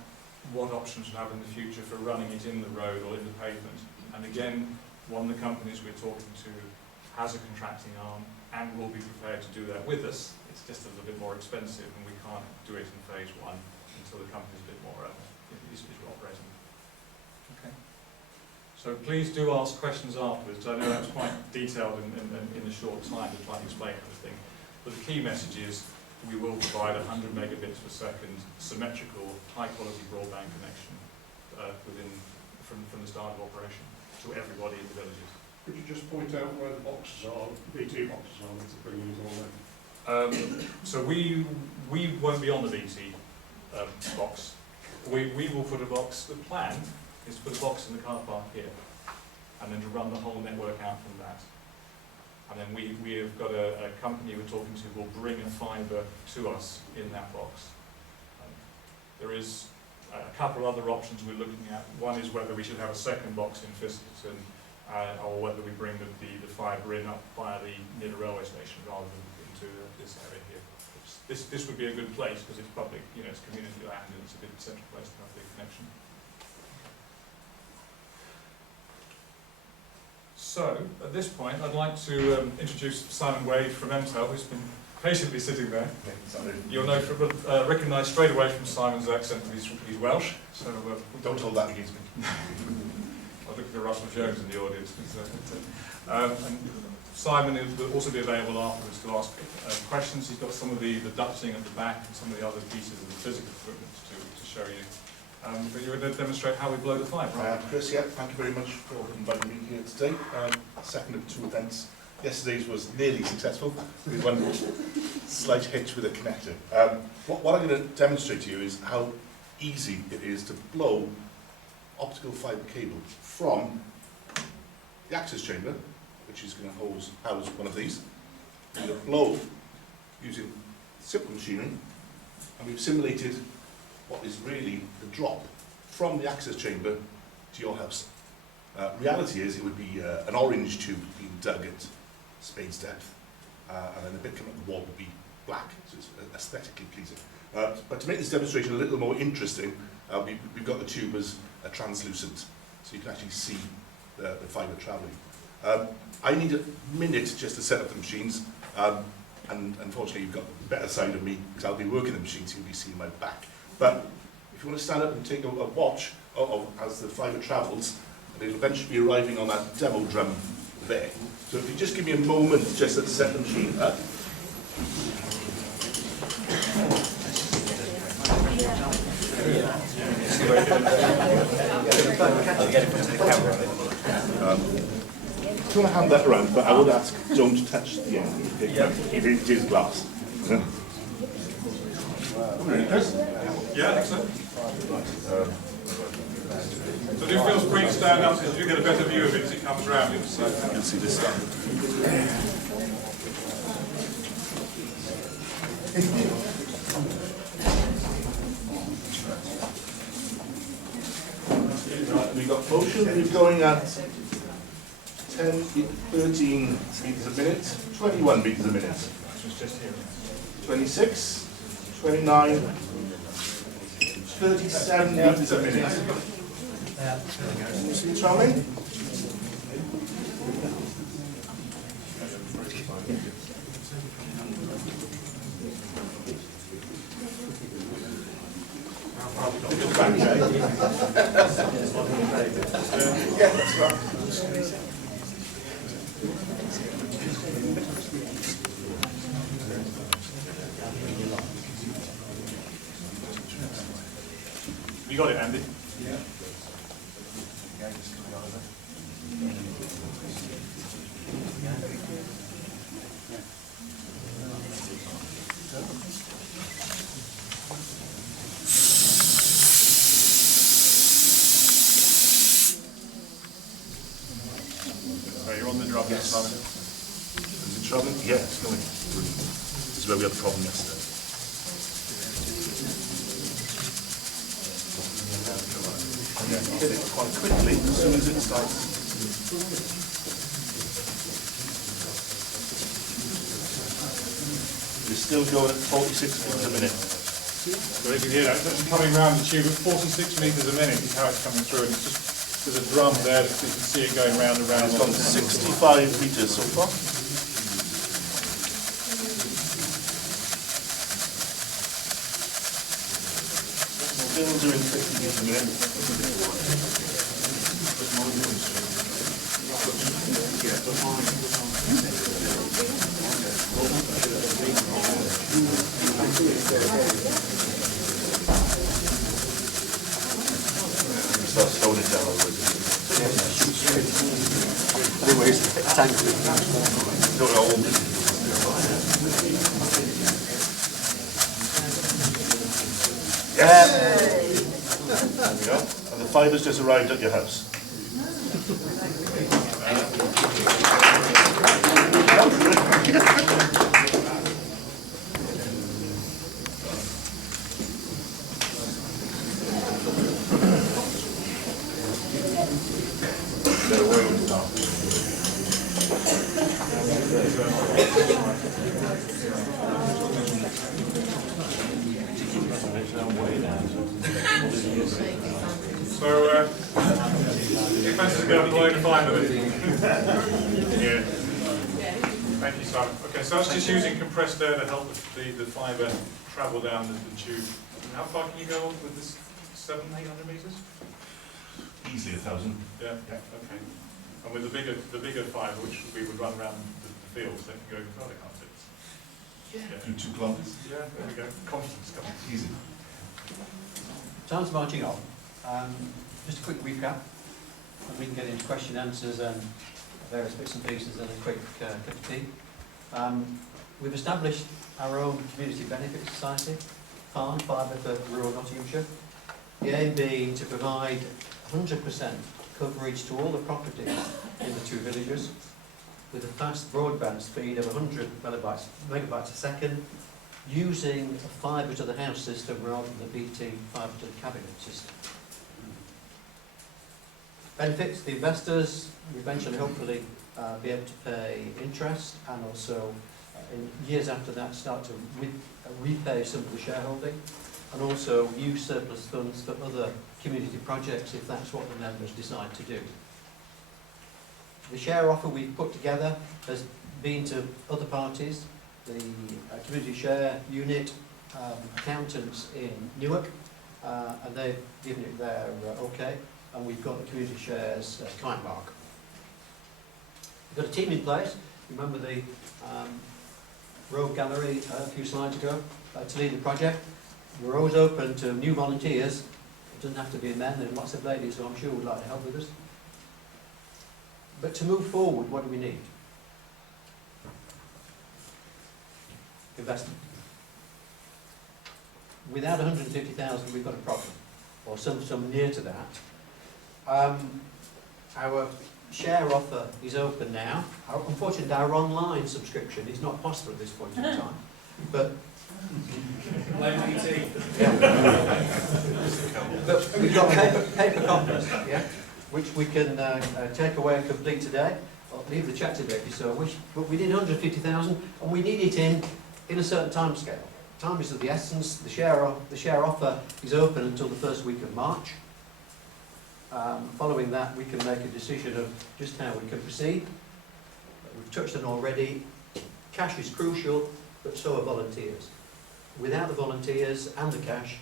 what options we have in the future for running it in the road or in the pavement. And again, one of the companies we're talking to has a contracting arm and will be prepared to do that with us. It's just a little bit more expensive, and we can't do it in phase one until the company's a bit more is operating. Okay. So please do ask questions afterwards. I know that's quite detailed in a short time to try and explain everything. But the key message is we will provide 100 megabits per second symmetrical, high-quality broadband connection from the start of operation to everybody in the villages. Could you just point out where the boxes are, BT boxes are, to bring these all in? So we won't be on the BT box. We will put a box. The plan is to put a box in the car park here, and then to run the whole network out from that. And then we have got a company we're talking to who will bring a fibre to us in that box. There is a couple of other options we're looking at. One is whether we should have a second box in Fiskerton, or whether we bring the fibre in up via near the railway station rather than into this area here. This would be a good place because it's public, it's community land, and it's a good central place to have the connection. So, at this point, I'd like to introduce Simon Wade from MTEL, who's been patiently sitting there. You'll recognise straight away from Simon's accent that he's Welsh. So don't hold that against me. I look at Russell Jones in the audience. And Simon will also be available afterwards to ask questions. He's got some of the ducting at the back and some of the other pieces of the physical equipment to show you. But you're going to demonstrate how we blow the fibre, right? Chris, yeah, thank you very much for inviting me here today. Second of two events. Yesterday's was nearly successful with one slight hitch with a connector. What I'm going to demonstrate to you is how easy it is to blow optical fibre cable from the access chamber, which is going to house one of these. We're going to blow using simple machinery, and we've simulated what is really the drop from the access chamber to your house. Reality is it would be an orange tube being dug at spade's depth, and then the bit coming up the wall would be black, so it's aesthetically pleasing. But to make this demonstration a little more interesting, we've got the tube as a translucent, so you can actually see the fibre travelling. I need a minute just to set up the machines, and unfortunately you've got the better side of me, because I'll be working the machines, so you'll be seeing my back. But if if you want to stand up and take a watch as the fibre travels, and it'll eventually be arriving on that demo drum there. So if you just give me a moment just to set the machine up. If you want to hand that around, but I would ask, don't touch the end. It is glass. Yeah, I think so. So do feel free to stand up so you get a better view of it as it comes round. So You'll see this stuff. We've got motion, we're going at 10, 13 metres a minute, 21 metres a minute, 26, 29, 37 metres a minute. See travelling? Yeah, that's right. you got it, Andy? Yeah. So you're on the drum, Yes. Simon. Is it travelling? Yeah, it's going. This is where we had a problem yesterday. Yeah, hit it quite quickly as soon as it starts. It's still going at 46 metres a minute. So if you hear that, it's actually coming round the tube at 46 metres a minute is how it's coming through, and it's just, there's a drum there, so you can see it going round and round. It's gone 65 metres so far. Still doing 50 metres a minute. Start slowing it down a little bit. Anyways, thank you. No, no. Yes! There we go. And the fiber's just arrived at your house. So, your fence is going to blow the fibre with it. Yeah. Thank you, Simon. Okay, so that's just using compressed air to help the fibre travel down the tube. How far can you go with this? 700-800 metres? Easily 1,000. Yeah. Okay. And with the bigger fibre, which we would run around the fields, they can go even further, can't it? Yeah. Do 2 kilometres. Yeah. There we go. Confidence coming. Easy. Time's marching on. Just a quick recap, and we can get into question and answers and various bits and pieces and a quick cup of tea. We've established our own community benefit society, Farm Fibre for rural Nottinghamshire. The aim being to provide 100% coverage to all the properties in the 2 villages with a fast broadband speed of 100 megabytes a second, using a fibre to the house system rather than the BT fibre to the cabinet system. Benefits the investors, we eventually hopefully be able to pay interest, and also in years after that start to repay some of the shareholding, and also use surplus funds for other community projects if that's what the members decide to do. The share offer we've put together has been to other parties, the community share unit, accountants in Newark, and they've given it their okay, and we've got the community shares client mark. We've got a team in place. Remember the road gallery a few slides ago to lead the project. We're always open to new volunteers. It doesn't have to be men, there are lots of ladies who I'm sure would like to help with us. But to move forward, what do we need? Investment. Without 150,000, we've got a problem, or some near to that. Our share offer is open now. Unfortunately, our online subscription is not possible at this point in time. But but we've got paper copies, yeah, which we can take away and complete today. I'll leave the check today if you so wish. But we need 150,000, and we need it in a certain time scale. Time is of the essence. The share offer is open until the first week of March. Following that, we can make a decision of just how we can proceed. We've touched on already. Cash is crucial, but so are volunteers. Without the volunteers and the cash,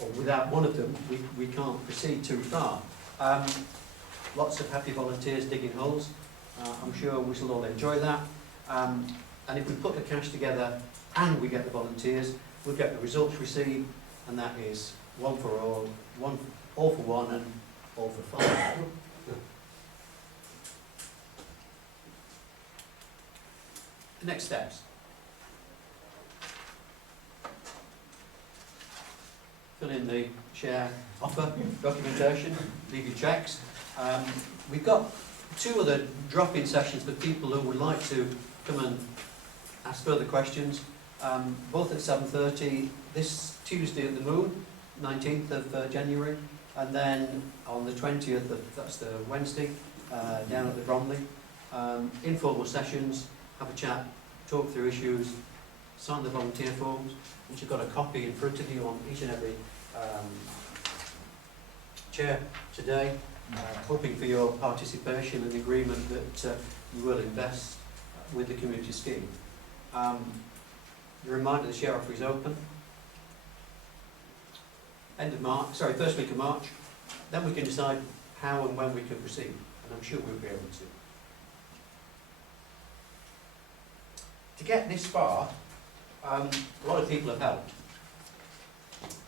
or without one of them, we can't proceed too far. Lots of happy volunteers digging holes. I'm sure we shall all enjoy that. And if we put the cash together and we get the volunteers, we'll get the results received, and that is one for all, all for one, and all for five. The next steps. Fill in the share offer documentation, leave your cheques. We've got 2 other drop-in sessions for people who would like to come and ask further questions, both at 7:30 this Tuesday at the Moon, 19th of January, and then on the 20th, that's the Wednesday, down at the Bromley. Informal sessions, have a chat, talk through issues, sign the volunteer forms, which you've got a copy in front of you on each and every chair today, hoping for your participation and agreement that you will invest with the community scheme. The reminder, the share offer is open. First week of March. Then we can decide how and when we can proceed, and I'm sure we'll be able to. To get this far, a lot of people have helped.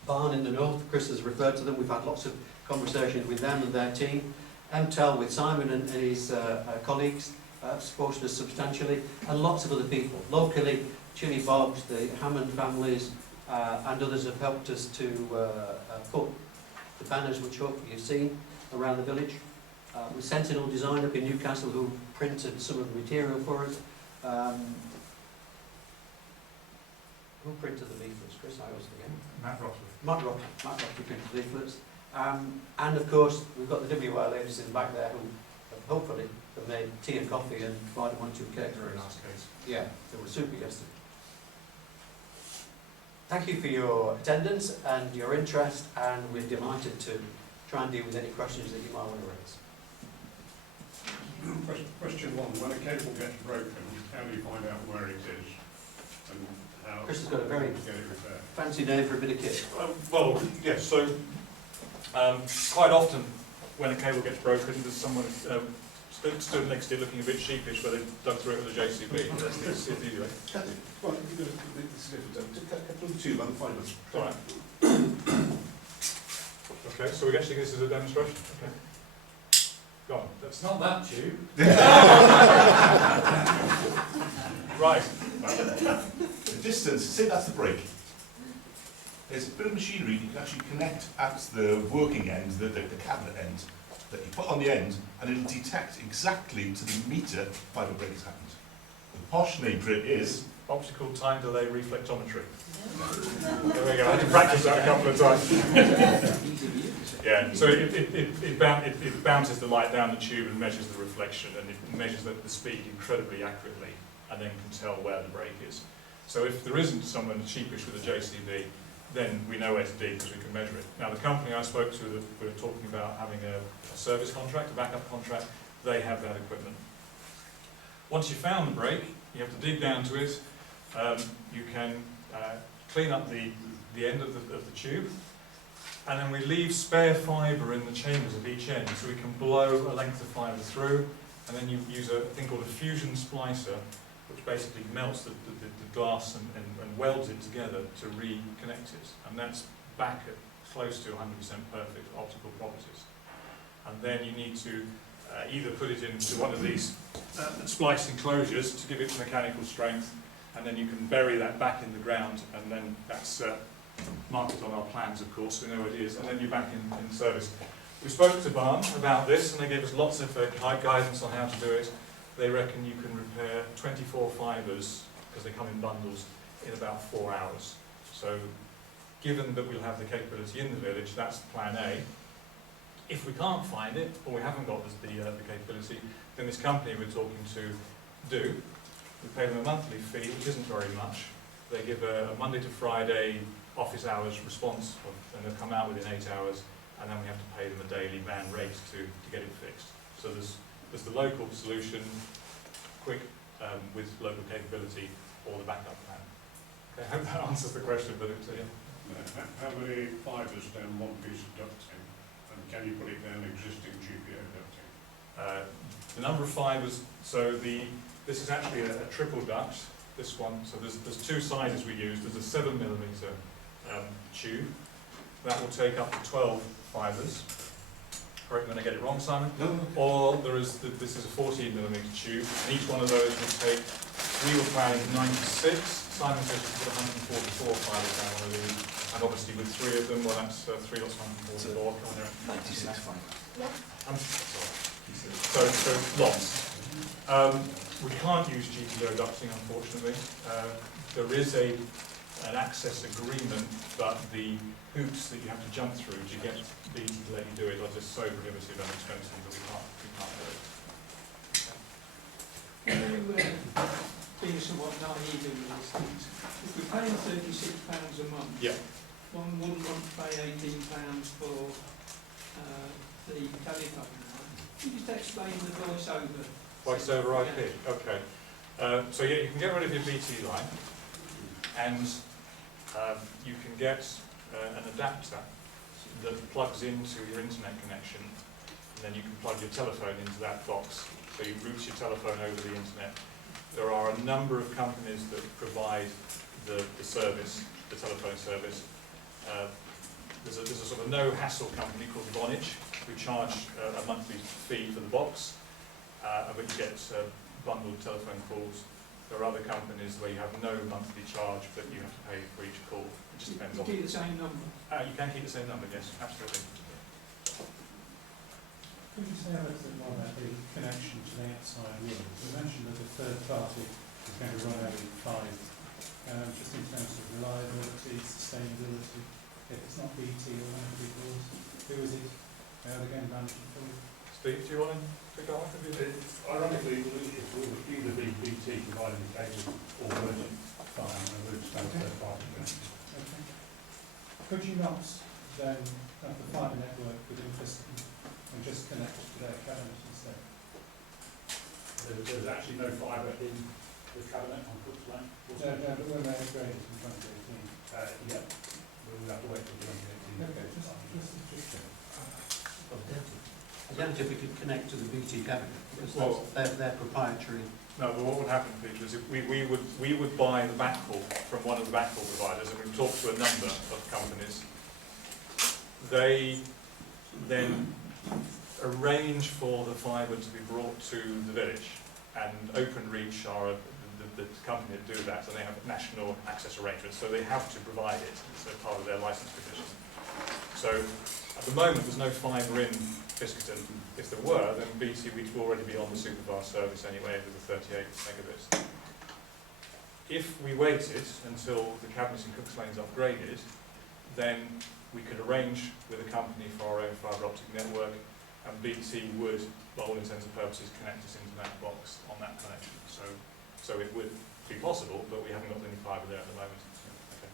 Barn in the north, Chris has referred to them. We've had lots of conversations with them and their team. MTEL with Simon and his colleagues supported us substantially, and lots of other people. Locally, Chili Bob's, the Hammond families, and others have helped us to put the banners, which hopefully you've seen, around the village. With Sentinel Design up in Newcastle, who printed some of the material for us. Who printed the leaflets? Chris, I always forget. Matt Rockwood. Matt Rockwood printed the leaflets. And of course, we've got the WI ladies in the back there who have hopefully have made tea and coffee and provided 1 or 2 cakes. Very nice case. Yeah, they were super yesterday. Thank you for your attendance and your interest, and we're delighted to try and deal with any questions that you might want to raise. Question 1, when a cable gets broken, how do you find out where it is? And how Chris has got a very to get it repaired? fancy name for a bit of kit. Well, yes, so quite often when a cable gets broken, there's someone stood next to it looking a bit sheepish where they've dug through it with a JCB. It's the easy way. Well, this is different. Get through the tube and find us. All right. Okay, so we actually this is a demonstration. Okay. Go on. It's not that tube. Right. The distance, say that's the brake. There's a bit of machinery you can actually connect at the working end, the cabinet end, that you put on the end, and it'll detect exactly to the meter fibre break has happened. The posh name for it is Optical time delay reflectometry. There we go. I had to practice that a couple of times. Yeah. So it bounces the light down the tube and measures the reflection, and it measures the speed incredibly accurately, and then can tell where the brake is. So if there isn't someone sheepish with a JCB, then we know where to dig because we can measure it. Now the company I spoke to that we were talking about having a service contract, a backup contract, they have that equipment. Once you've found the brake, you have to dig down to it. You can clean up the end of the tube, and then we leave spare fibre in the chambers of each end, so we can blow a length of fibre through, and then you use a thing called a fusion splicer, which basically melts the glass and welds it together to reconnect it, and that's back at close to 100% perfect optical properties. And then you need to either put it into one of these splice enclosures to give it mechanical strength, and then you can bury that back in the ground, and then that's marked on our plans, of course, we know what it is, and then you're back in service. We spoke to Barn about this, and they gave us lots of guidance on how to do it. They reckon you can repair 24 fibres, because they come in bundles, in about 4 hours. So, given that we'll have the capability in the village, that's plan A. If we can't find it, or we haven't got the capability, then this company we're talking to do. We pay them a monthly fee, which isn't very much. They give a Monday to Friday office hours response, and they'll come out within 8 hours, and then we have to pay them a daily van rate to get it fixed. So there's the local solution, quick, with local capability, or the backup plan. Okay, I hope that answers the question, but it's, How many fibres down one piece of ducting? And can you put it down existing GPO ducting? the number of fibres, so this is actually a triple duct, this one, so there's two sizes we use. There's a 7mm tube, that will take up to 12 fibres. Correct me when I get it wrong, Simon? No. Or this is a 14mm tube, and each one of those will take, we were planning 96, Simon says we put 144 fibres down one of these, and obviously with 3 of them, well that's 3 lots of 144, come on there. 96 fibres. I'm sorry. So lots. We can't use GPO ducting, unfortunately. There is an access agreement, but the hoops that you have to jump through to get BT to let you do it are just so prohibitive and expensive that we can't do it. Being somewhat naive in these things, if we're paying £36 a month, Yeah. one wouldn't want to pay £18 for the telephone line. Can you just explain the voice over? Voice over IP, okay. So yeah, you can get rid of your BT line, and you can get an adapter that plugs into your internet connection, and then you can plug your telephone into that box. So you route your telephone over the internet. There are a number of companies that provide the service, the telephone service. There's a sort of no-hassle company called Vonage, who charge a monthly fee for the box, but you get bundled telephone calls. There are other companies where you have no monthly charge, but you have to pay for each call. It just depends on. Keep the same number. You can keep the same number, yes, absolutely. Could you say a little bit more about the connection to the outside world? You mentioned that a third party is going to run out in 5, just in terms of reliability, sustainability. If it's not BT or one of the people, who is it? How are they going to manage it for you? Steve, do you want to pick that one? Ironically, it will either be BT providing the cable or Virgin Fine, and we'll stand third party connection. Okay. Could you not then have the fibre network within Fiston and just connect to their cabinet instead? There's actually no fibre in the cabinet on Cook's Lane. No, but when they upgraded in 2018. Yeah, we'll have to wait till 2018. Okay, just I doubt if we could connect to the BT cabinet, because Well- that's their proprietary. No, but what would happen, Peter, is if we would buy the backhaul from one of the backhaul providers, and we've talked to a number of companies. They then arrange for the fibre to be brought to the village, and OpenReach are the company that do that, and they have national access arrangements, so they have to provide it. It's a part of their license provision. So at the moment, there's no fibre in Fiskerton. If there were, then BT would already be on the superfast service anyway with the 38 megabits. If we waited until the cabinets in Cook's Lane is upgraded, then we could arrange with a company for our own fibre optic network, and BT would, by all intents and purposes, connect us into that box on that connection. So it would be possible, but we haven't got any fibre there at the moment. Okay.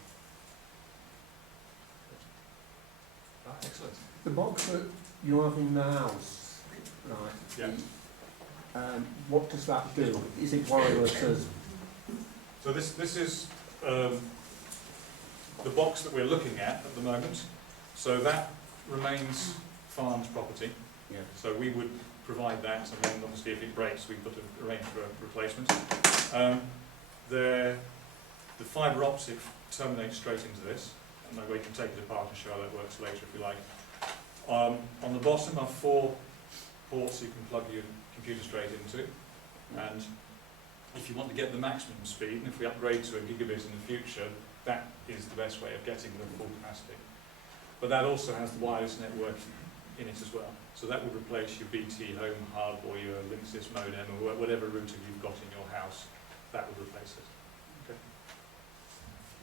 Right, excellent. The box that you have in the house, right? Yeah. What does that do? Is it wireless as? So this is the box that we're looking at the moment. So that remains farmed property. Yeah. So we would provide that, and then obviously if it breaks, we put a arrange for a replacement. The fibre optic terminates straight into this, and we can take it apart and show how that works later if you like. On the bottom are 4 ports you can plug your computer straight into, and if you want to get the maximum speed, and if we upgrade to a gigabit in the future, that is the best way of getting the full capacity. But that also has the wireless network in it as well. So that would replace your BT home hub or your Linksys modem or whatever router you've got in your house. That would replace it. Okay.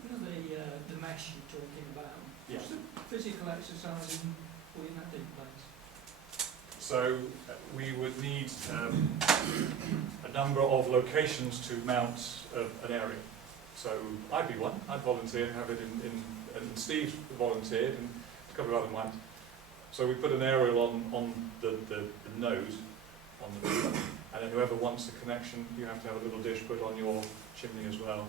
You know the mesh you're talking about? Yeah. What's the physical exercise in putting that in place? So we would need a number of locations to mount an area. So I'd be one. I'd volunteer to have it and Steve volunteered, and a couple of other might. So we put an aerial on the node on the roof, and then whoever wants the connection, you have to have a little dish put on your chimney as well,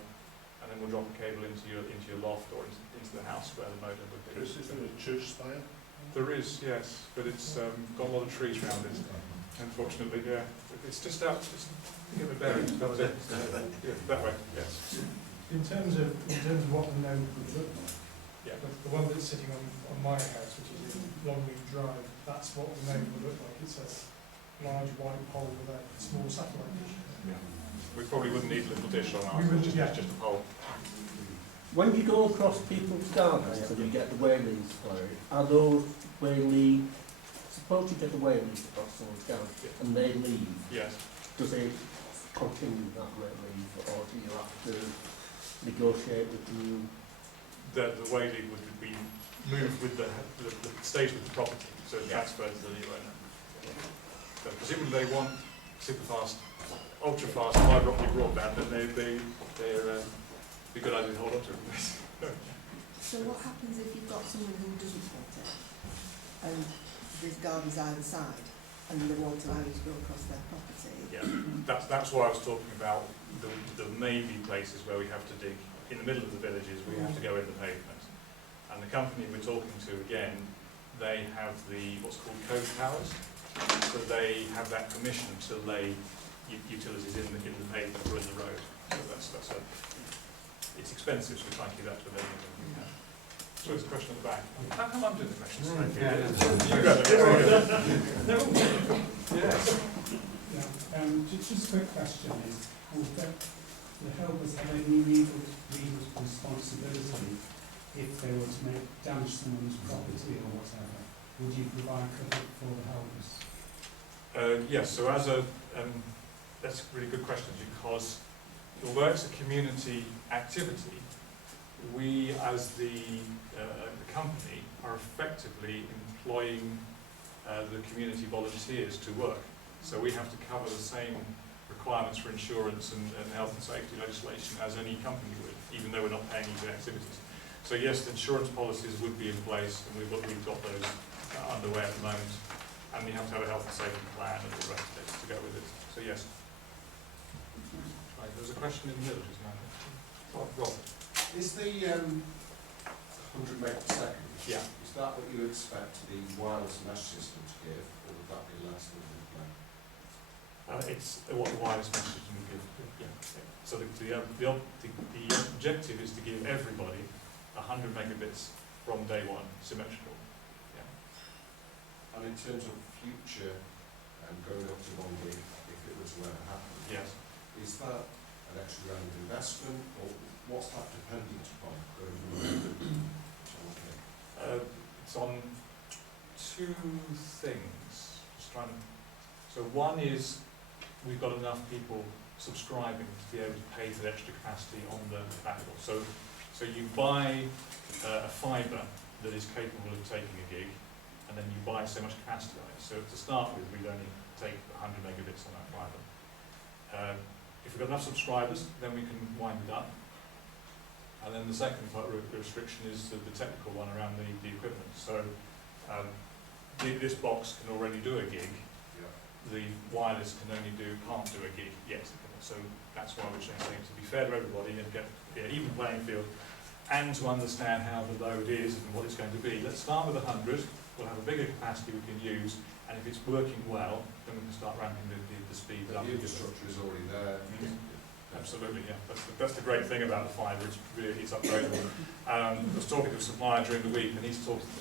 and then we'll drop a cable into your loft or into the house where the modem would be. Chris, is there a church spire? There is, yes, but it's got a lot of trees around it. Unfortunately, yeah. It's just out. Just give it a bearing. That was it. Yeah, that way. Yes. In terms of what the node would look like, Yeah. the one that's sitting on my house, which is in Longmead Drive, that's what the node would look like. It's a large white pole with a small satellite dish. Yeah. We probably wouldn't need a little dish on We ours. wouldn't, yeah. Just a pole. When you go across people's gardens and you get the wayleaves for it, are those wayleaves, suppose you get the wayleaves across someone's garden and they leave, Yes. does it continue that wayleaf, or do you have to negotiate with you? The wayleaf would be moved with the stays with the property, so it transfers to the new owner. So presumably they want super fast, ultra fast fibre optic broadband, and they're be a good idea to hold on to it. So what happens if you've got someone who doesn't want it, and there's gardens either side, and they won't allow you to go across their property? Yeah, that's why I was talking about the maybe places where we have to dig in the middle of the villages. We have to go in the pavement, and the company we're talking to again, they have what's called code towers, so they have that permission to lay utilities in the pavement or in the road. So it's expensive, so we try and keep that to a minimum if we can. So there's a question at the back. How come I'm doing the questions? Yes. Yeah, just a quick question is, would the helpers have any legal responsibility if they were to damage someone's property or whatever? Would you provide cover for the helpers? Yes, so as that's a really good question, because although it's a community activity, we as the company are effectively employing the community volunteers to work. So we have to cover the same requirements for insurance and health and safety legislation as any company would, even though we're not paying you for activities. So yes, the insurance policies would be in place, and we've got those underway at the moment, and we have to have a health and safety plan and all the rest of it to go with it. So yes. Right, there's a question in the middle just now. Rob. Is the 100 meg per second, Yeah. is that what you expect the wireless mesh system to give, or would that be less than 100 meg? It's what the wireless message we give. Yeah. So the objective is to give everybody 100 megabits from day one, symmetrical. Yeah. And in terms of future going up to 1 gig, if it was to ever happen, Yes. is that an extra round of investment, or what's that dependent upon? Going from 100 to 1 gig? It's on 2 things. Just trying to. So one is we've got enough people subscribing to be able to pay for the extra capacity on the platform. So you buy a fibre that is capable of taking a gig, and then you buy so much capacity on it. So to start with, we'd only take 100 megabits on that fibre. If we've got enough subscribers, then we can wind it up. And then the second part of the restriction is the technical one around the equipment. So this box can already do a gig. Yeah. The wireless can't do a gig yet. So that's why we're saying to be fair to everybody and get even playing field. and to understand how the load is and what it's going to be. Let's start with 100, we'll have a bigger capacity we can use, and if it's working well, then we can start ramping the speed The up. infrastructure is already there. Absolutely, yeah. That's the great thing about the fibre, it's upgradable. I was talking to a supplier during the week, and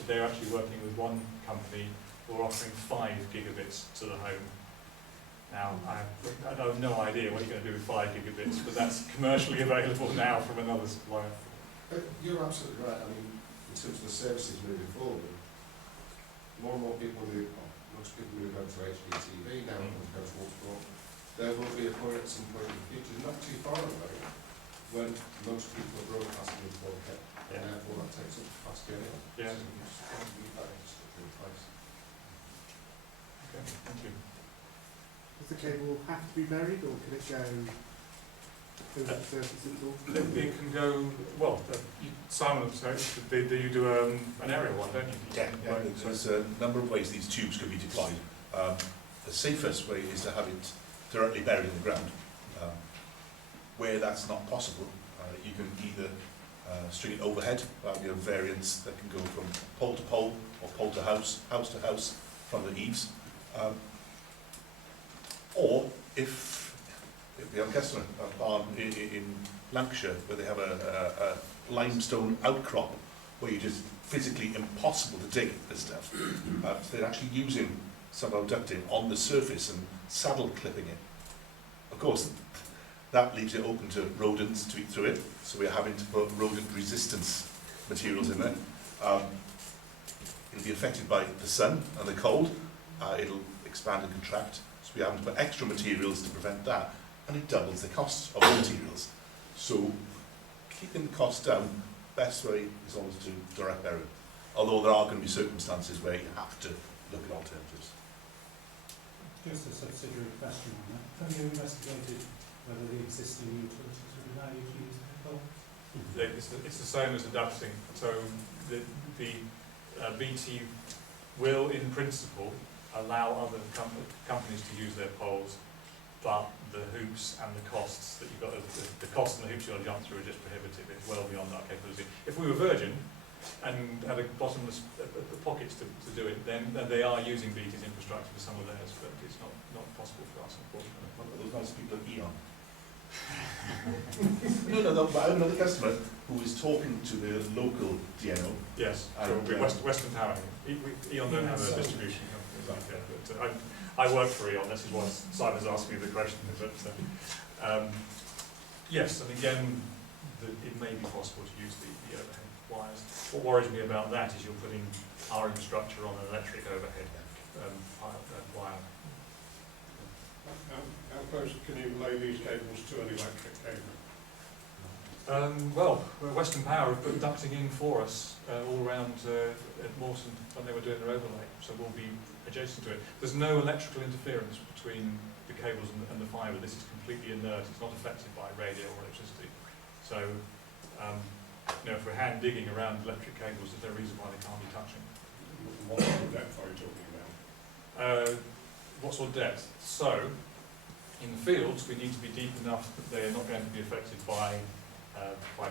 they're actually working with one company who are offering 5 gigabits to the home. Now, I have no idea what you're going to do with 5 gigabits, but that's commercially available now from another supplier. You're absolutely right. I mean, in terms of the services moving forward, more and more people move, most people move over to HDTV now and go to waterfall. There will be a point at some point in the future, not too far away, when most people are broadcasting in 4K, and therefore that takes up capacity anyway. Yeah. So you just have to keep that infrastructure in place. Okay, thank you. Does the cable have to be buried, or can it go over the surface at all? It can go, well, Simon, you do an aerial one, don't you? Yeah, there's a number of ways these tubes can be deployed. The safest way is to have it directly buried in the ground. Where that's not possible, you can either string it overhead. You have variants that can go from pole to pole or pole to house to house from the eaves. Or if we have a customer farm in Lancashire where they have a limestone outcrop where you're just physically impossible to dig this stuff, so they're actually using some of our ducting on the surface and saddle clipping it. Of course, that leaves it open to rodents to eat through it, so we're having to put rodent resistance materials in there. It'll be affected by the sun and the cold, it'll expand and contract, so we're having to put extra materials to prevent that, and it doubles the cost of the materials. So keeping the cost down, best way is always to direct burial, although there are going to be circumstances where you have to look at alternatives. Just a subsidiary question on that. Have you investigated whether the existing utilities would allow you to use the pole? It's the same as the ducting. So the BT will, in principle, allow other companies to use their poles, but the hoops and the costs that you've got, the costs and the hoops you've got to jump through are just prohibitive. It's well beyond our capability. If we were Virgin and had a bottomless pockets to do it, then they are using BT's infrastructure for some of theirs, but it's not possible for us, unfortunately. Those nice people at Eon. No, but I have another customer who is talking to the local DNO. Yes, And, so it'll be Western Power. Eon don't have a distribution company like that, but I work for Eon, this is why Simon's asked me the question. But yes, and again, it may be possible to use the overhead wires. What worries me about that is you're putting our infrastructure on an electric overhead wire. How close can you lay these cables to an electric cable? Well, Western Power have put ducting in for us all around at Mawson when they were doing their overlay, so we'll be adjacent to it. There's no electrical interference between the cables and the fibre. This is completely inert. It's not affected by radio or electricity. So, if we're hand digging around electric cables, there's no reason why they can't be touching. What sort of depth are you talking about? What sort of depth? So, in the fields, we need to be deep enough that they are not going to be affected by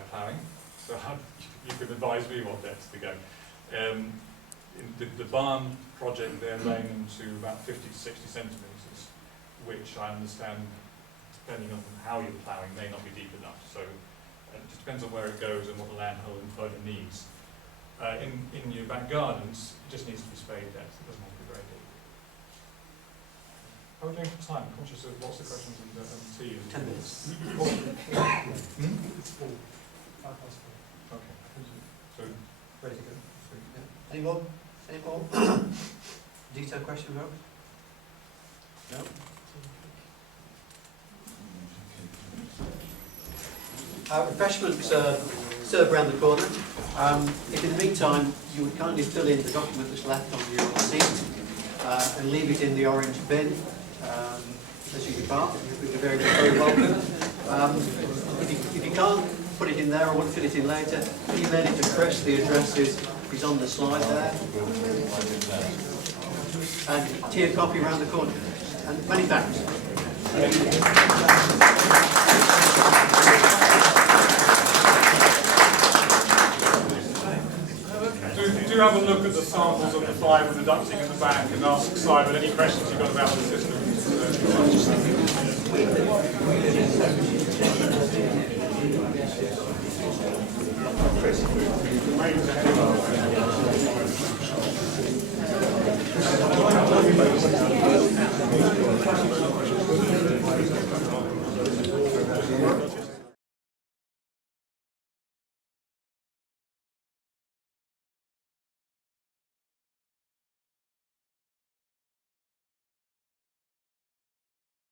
ploughing. So you could advise me what depth to go. In the barn project, they're laying them to about 50 to 60 centimetres, which I understand, depending on how you're ploughing, may not be deep enough. So it just depends on where it goes and what the landholder needs. In your back gardens, it just needs to be spade depth. It doesn't have to be very deep. How are we doing for time? I'm conscious of lots of questions and to you. 10 minutes. It's full. 4:05. Okay. So, Ready to go? Any more? Any more? Detailed question, Rob? No? Refreshments served around the corner. If in the meantime you would kindly fill in the document that's left on your seat and leave it in the orange bin as you depart, you'd be very, very welcome. If you can't put it in there or want to fill it in later, email it to Chris. The address is on the slide there. And tea and coffee around the corner. And many thanks. do have a look at the samples of the fibre and the ducting in the back and ask Simon any questions you've got about the system.